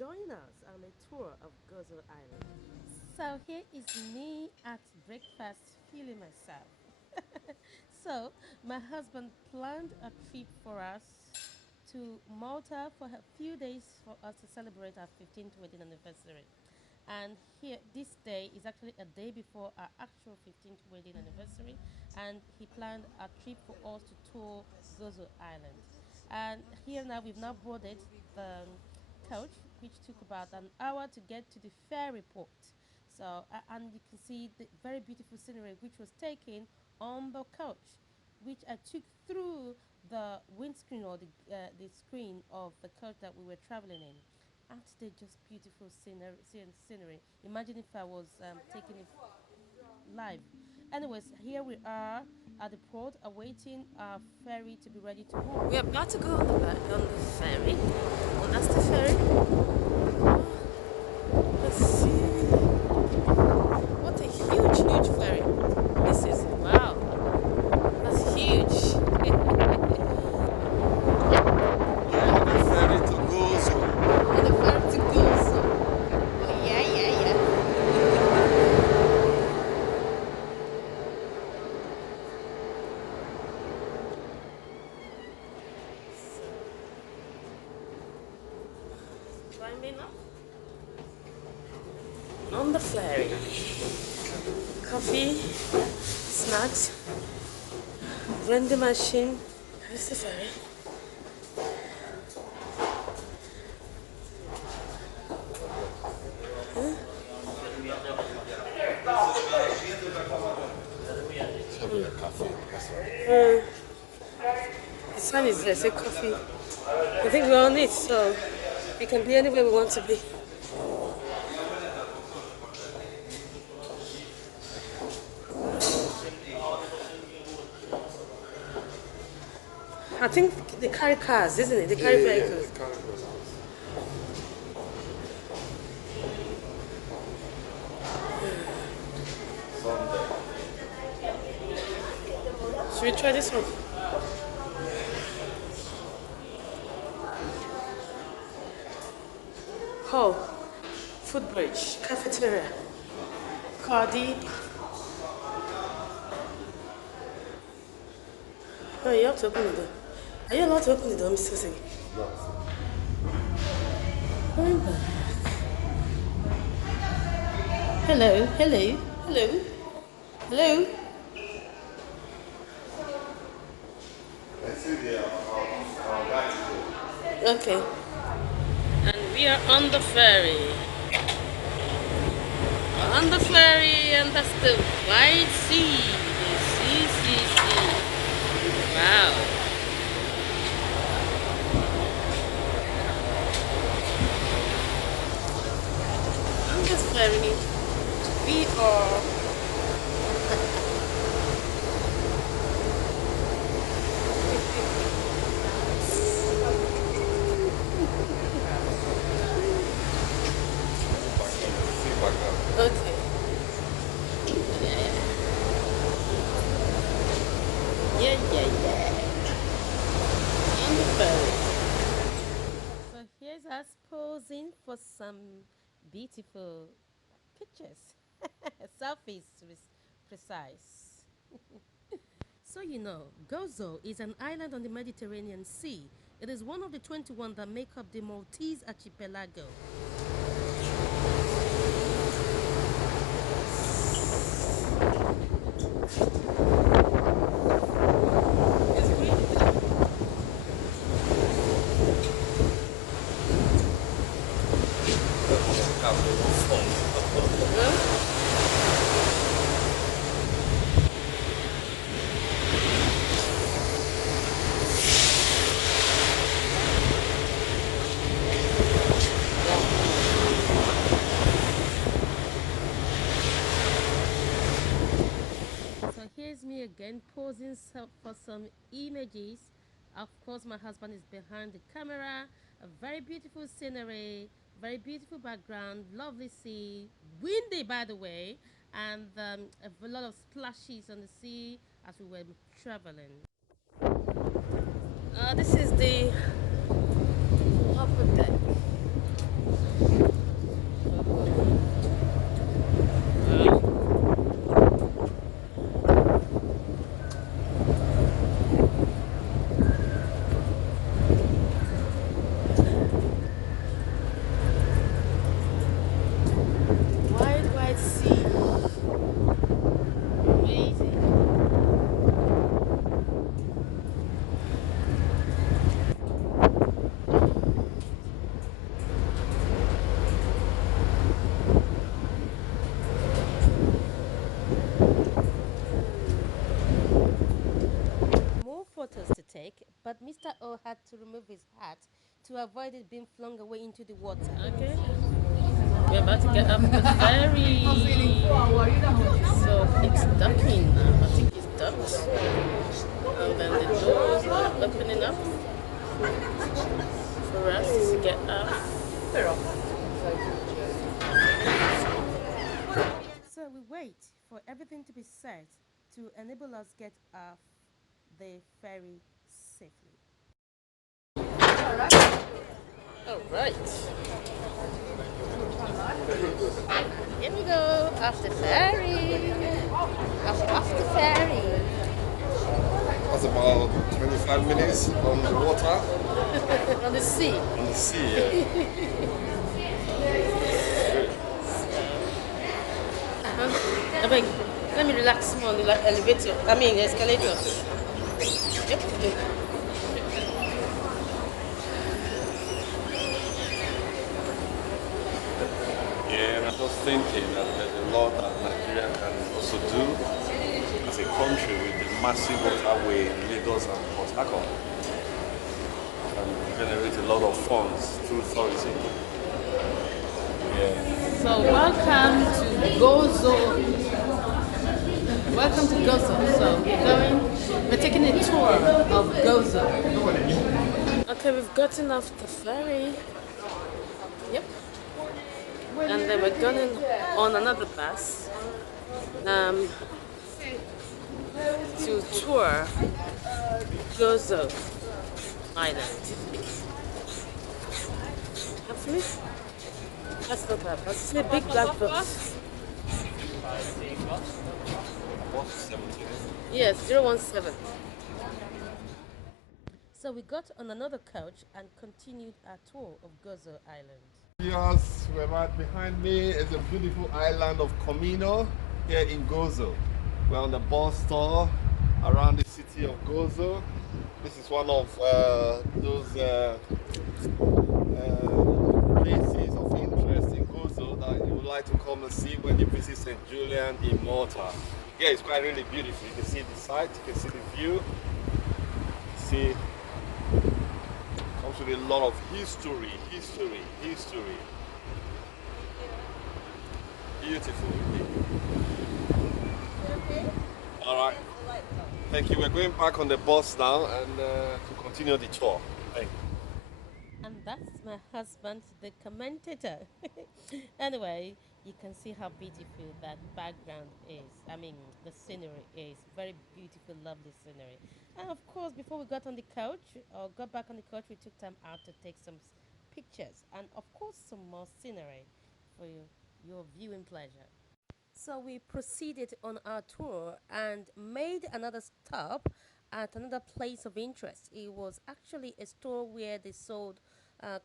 Join us on a tour of Gozo Island. So here is me at breakfast feeling myself. So my husband planned a trip for us to Malta for a few days for us to celebrate our 15th wedding anniversary. And here, this day is actually a day before our actual 15th wedding anniversary. And he planned a trip for us to tour Gozo Island. And here now, we've now boarded the coach, which took about an hour to get to the ferry port. So, and you can see the very beautiful scenery which was taken on the coach, which I took through the windscreen or the screen of the coach that we were traveling in. Aren't they just beautiful scenery? Imagine if I was taking it live. Anyways, here we are at the port awaiting our ferry to be ready to move. We're about to go on the ferry. Oh, that's the ferry. Let's see. What a huge, huge ferry. This is wow. That's huge. On the ferry to Gozo. And the ferry to go. So, oh yeah, yeah, yeah. Climbing up on the ferry. Coffee, snacks, vending machine. Here's the ferry. Should be a cafe. The sign is there, say coffee. I think we're on it, so we can be anywhere we want to be. I think they carry cars, isn't it? They carry vehicles. The car goes out. Sunday. Should we try this one? Oh, footbridge, cafeteria, Cardi. Oh, you have to open the door. Are you allowed to open the door, Mr. Singh? Going back. Hello, hello, hello, hello. Let's see our guys. Okay. And we are on the ferry. On the ferry, and that's the wide sea. The sea, sea, sea. Wow. On this ferry, we are. See back up. Okay. Yeah, yeah, yeah. On the ferry. So here's us posing for some beautiful pictures. Selfies to be precise. So you know, Gozo is an island on the Mediterranean Sea. It is one of the 21 that make up the Maltese archipelago. It's really Have the phone. good. So here's me again posing for some images. Of course, my husband is behind the camera. A very beautiful scenery, very beautiful background, lovely sea, windy by the way, and a lot of splashes on the sea as we were traveling. This is the upper deck. picnic, but Mr. O had to remove his hat to avoid it being flung away into the water. Okay. We're about to get up the ferry. So it's docking now. I think it's docked. And then the doors are opening up for us to get up. So we wait for everything to be set to enable us get off the ferry safely. All right. Here we go. Off the ferry. Off the ferry. That's about 25 minutes on the water. On the sea. On the sea, yeah. I mean, let me relax more on the elevator. I mean, the escalator. Yep. Yeah, and I'm just thinking that there's a lot that Nigeria can also do as a country with the massive waterway in Lagos and Port Harcourt. And generate a lot of funds through tourism. Yeah. So welcome to Gozo. Welcome to Gozo. So we're taking a tour of Gozo. Okay, we've gotten off the ferry. Yep. And then we're going on another bus to tour Gozo Island. Hopefully, that's not bad. That's a big black box. What's 17? Yes, 017. So we got on another coach and continued our tour of Gozo Island. Yes, we're right behind me is a beautiful island of Comino here in Gozo. We're on the bus tour around the city of Gozo. This is one of those places of interest in Gozo that you would like to come and see when you visit St. Julian in Malta. Yeah, it's quite really beautiful. You can see the site, you can see the view. See, comes with a lot of history. Beautiful. All right. Thank you. We're going back on the bus now and to continue the tour. Thank you. And that's my husband, the commentator. Anyway, you can see how beautiful that background is. I mean, the scenery is very beautiful, lovely scenery. And of course, before we got on the coach or got back on the coach, we took time out to take some pictures and, of course, some more scenery for your viewing pleasure. So we proceeded on our tour and made another stop at another place of interest. It was actually a store where they sold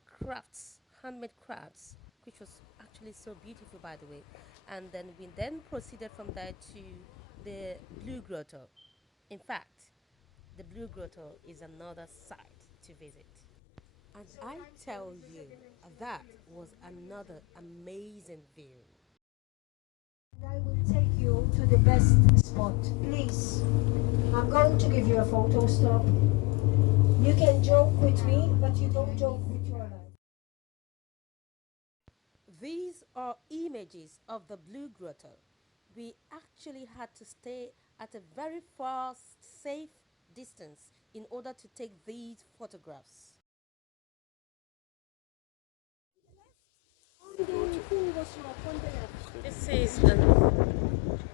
crafts, handmade crafts, which was actually so beautiful, by the way. And then we then proceeded from there to the Blue Grotto. In fact, the Blue Grotto is another site to visit. And I tell you, that was another amazing view. I will take you to the best spot. Please, I'm going to give you a photo stop. You can joke with me, but you don't joke with your life. These are images of the Blue Grotto. We actually had to stay at a very far, safe distance in order to take these photographs. This is an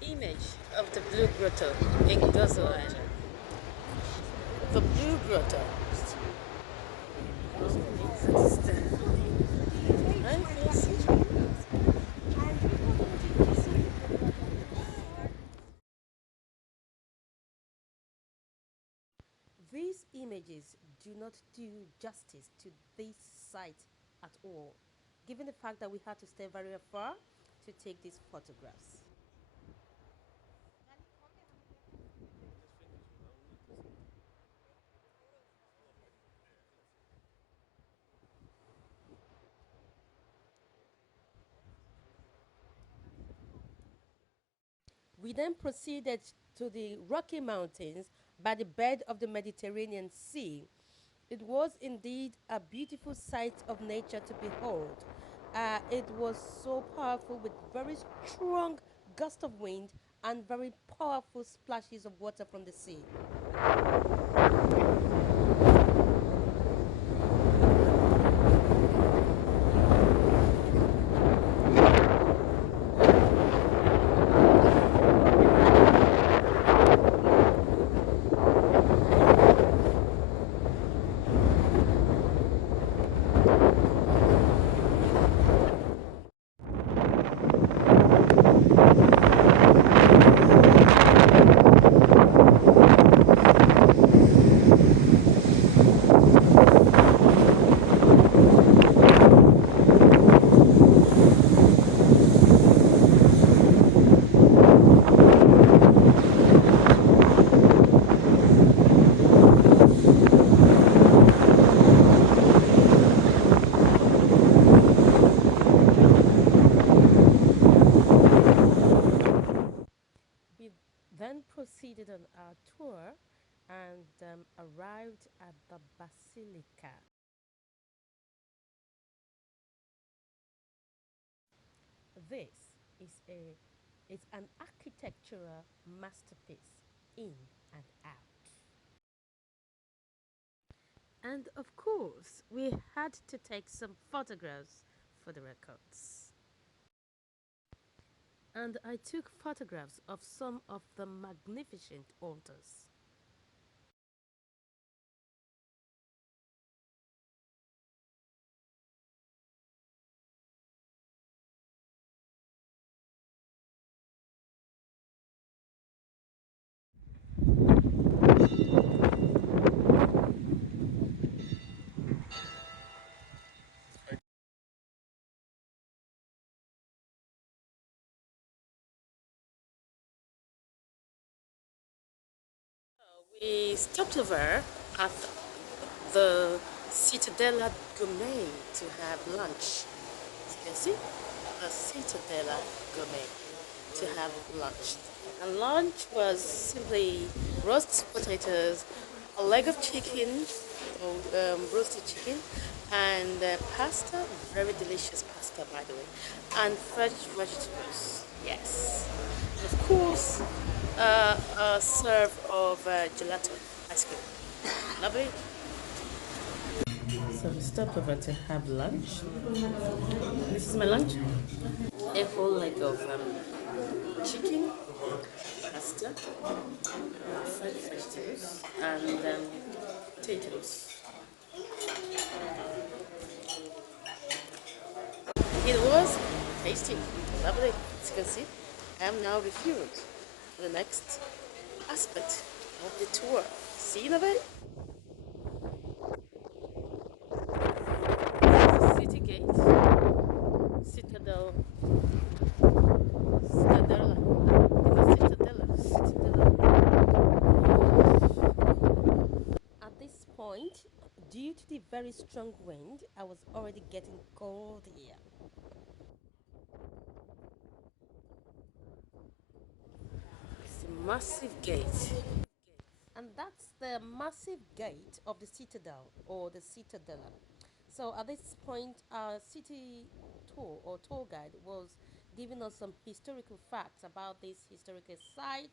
image of the Blue Grotto in Gozo Island. The Blue Grotto. These images do not do justice to this site at all, given the fact that we had to stay very far to take these photographs. We then proceeded to the Rocky Mountains, by the bed of the Mediterranean Sea. It was indeed a beautiful sight of nature to behold. It was so powerful with very strong gust of wind and very powerful splashes of water from the sea. We then proceeded on our tour and arrived at the Basilica. This is a it's an architectural masterpiece in and out. And of course, we had to take some photographs for the records. And I took photographs of some of the magnificent altars. We stopped over at the Citadella Gourmet to have lunch. As you can see, the Citadella Gourmet to have lunch. And lunch was simply roast potatoes, a leg of chicken, or roasted chicken, and pasta, very delicious pasta by the way, and fresh vegetables. Yes. And of course, a serve of gelato ice cream. Lovely. So we stopped over to have lunch. This is my lunch. A whole leg of chicken, pasta, fried vegetables, and potatoes. It was tasty, lovely. As you can see, I am now refueled for the next aspect of the tour. See you in a bit. City gate, Citadel, Citadella, At this point, due to the very strong wind, I was already getting cold here. It's a massive gate. And that's the massive gate of the citadel or the citadella. So at this point, our city tour or tour guide was giving us some historical facts about this historical site,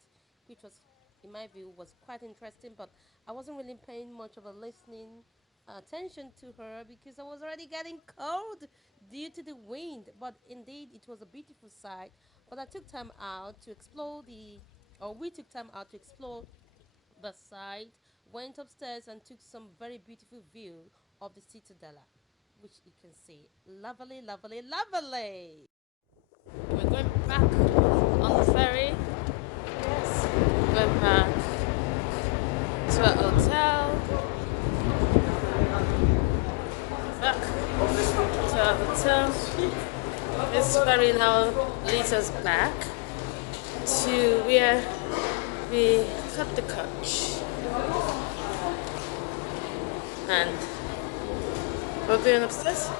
which was, in my view, was quite interesting. But I wasn't really paying much of a listening attention to her because I was already getting cold due to the wind. But indeed, it was a beautiful sight. But I took time out to explore or we took time out to explore the site, went upstairs and took some very beautiful view of the citadella, which you can see. Lovely, lovely, lovely. We're going back on the ferry. Yes. Going back to our hotel. Back to our hotel. This ferry now leads us back to where we cut the coach. And we're going upstairs.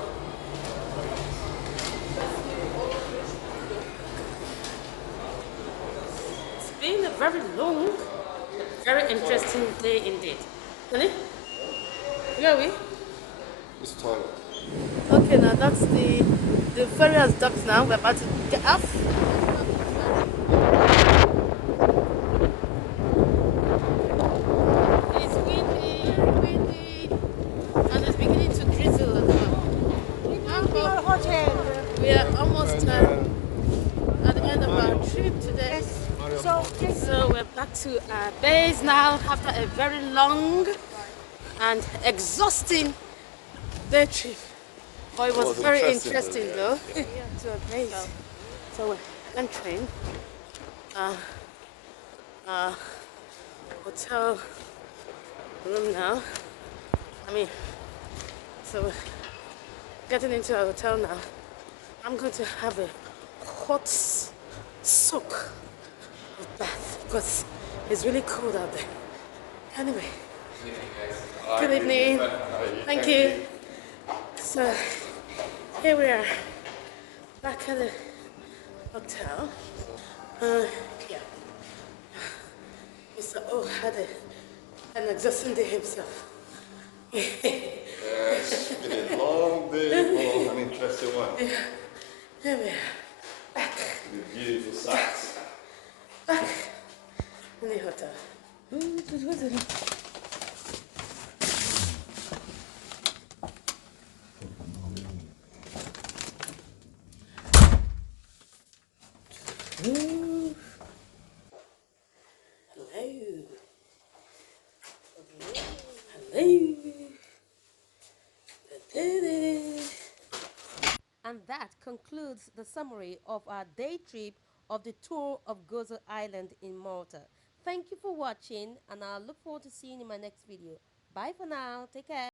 It's been a very long Very interesting day indeed. Honey? Where are we? It's toilet. Okay, now that's the ferry has docked now. We're about to get off. It's windy, windy, and it's beginning to drizzle as well. Our hotel. We are almost And at the end of our Mario. trip today. Yes. Mario So, So we're back to our base now after a very long and exhausting day trip. But it was very interesting though. Yeah, to our base. So we're entering our hotel room now. I mean, so we're getting into our hotel now. I'm going to have a hot soak of bath because it's really cold out there. Anyway, good evening. Thank you. So here we are back at the hotel. Yeah. Mr. O had an exhausting day himself. Yes, it's been a long day, but an interesting one. Here we are, The beautiful sights. back in the hotel. Hello. Hello. And that concludes the summary of our day trip of the tour of Gozo Island in Malta. Thank you for watching, and I look forward to seeing you in my next video. Bye for now. Take care.